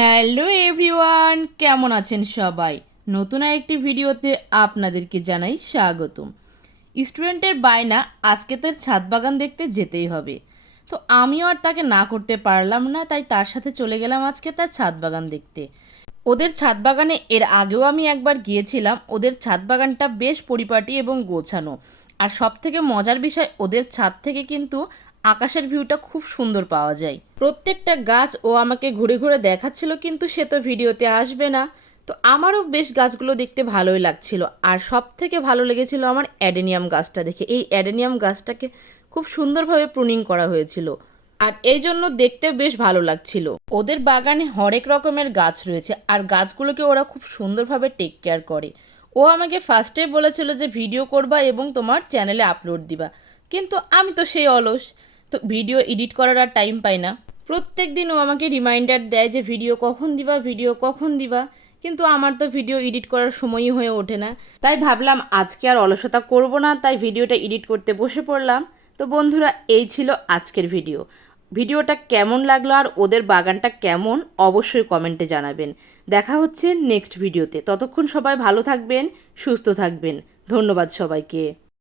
Hello everyone, কেমন আছেন সবাই? নতুন একটি ভিডিওতে আপনাদেরকে জানাই স্বাগতম। স্টুডেন্টের বায়না আজকে তার ছাদ বাগান দেখতে যেতেই হবে। তো আমিও আর তাকে না করতে পারলাম না, তাই তার সাথে চলে গেলাম আজকে তার ছাদ বাগান দেখতে। ওদের ছাদ বাগানে এর আগেও আমি একবার গিয়েছিলাম, ওদের ছাদ বাগানটা বেশ পরিপাটি এবং গোছানো। আর সব থেকে মজার বিষয়, ওদের ছাদ থেকে কিন্তু আকাশের ভিউটা খুব সুন্দর পাওয়া যায়। প্রত্যেকটা গাছ ও আমাকে ঘুরে ঘুরে দেখাচ্ছিল, কিন্তু সে তো ভিডিওতে আসবে না। তো আমারও বেশ গাছগুলো দেখতে ভালোই লাগছিল। আর সব থেকে ভালো লেগেছিল আমার অ্যাডেনিয়াম গাছটা দেখে। এই অ্যাডেনিয়াম গাছটাকে খুব সুন্দরভাবে প্রুনিং করা হয়েছিল। আর এই জন্য দেখতে বেশ ভালো লাগছিল। ওদের বাগানে হরেক রকমের গাছ রয়েছে, আর গাছগুলোকে ওরা খুব সুন্দরভাবে টেক কেয়ার করে। ও আমাকে ফার্স্টে বলেছিল যে, ভিডিও করবা এবং তোমার চ্যানেলে আপলোড দিবা। কিন্তু আমি তো সেই অলস। তো ভিডিও এডিট করার আর টাইম পাই না। প্রত্যেক দিন ও আমাকে রিমাইন্ডার দেয় যে, ভিডিও কখন দিবা? ভিডিও কখন দিবা? কিন্তু আমার তো ভিডিও এডিট করার সময়ই হয়ে ওঠে না। তাই ভাবলাম, আজকে আর অলসতা করব না, তাই ভিডিওটা এডিট করতে বসে পড়লাম। তো বন্ধুরা, এই ছিল আজকের ভিডিও। ভিডিওটা কেমন লাগল আর ওদের বাগানটা কেমন, অবশ্যই কমেন্টে জানাবেন। দেখা হচ্ছে নেক্সট ভিডিওতে ততক্ষণ সবাই ভালো থাকবেন, সুস্থ থাকবেন। ধন্যবাদ সবাইকে।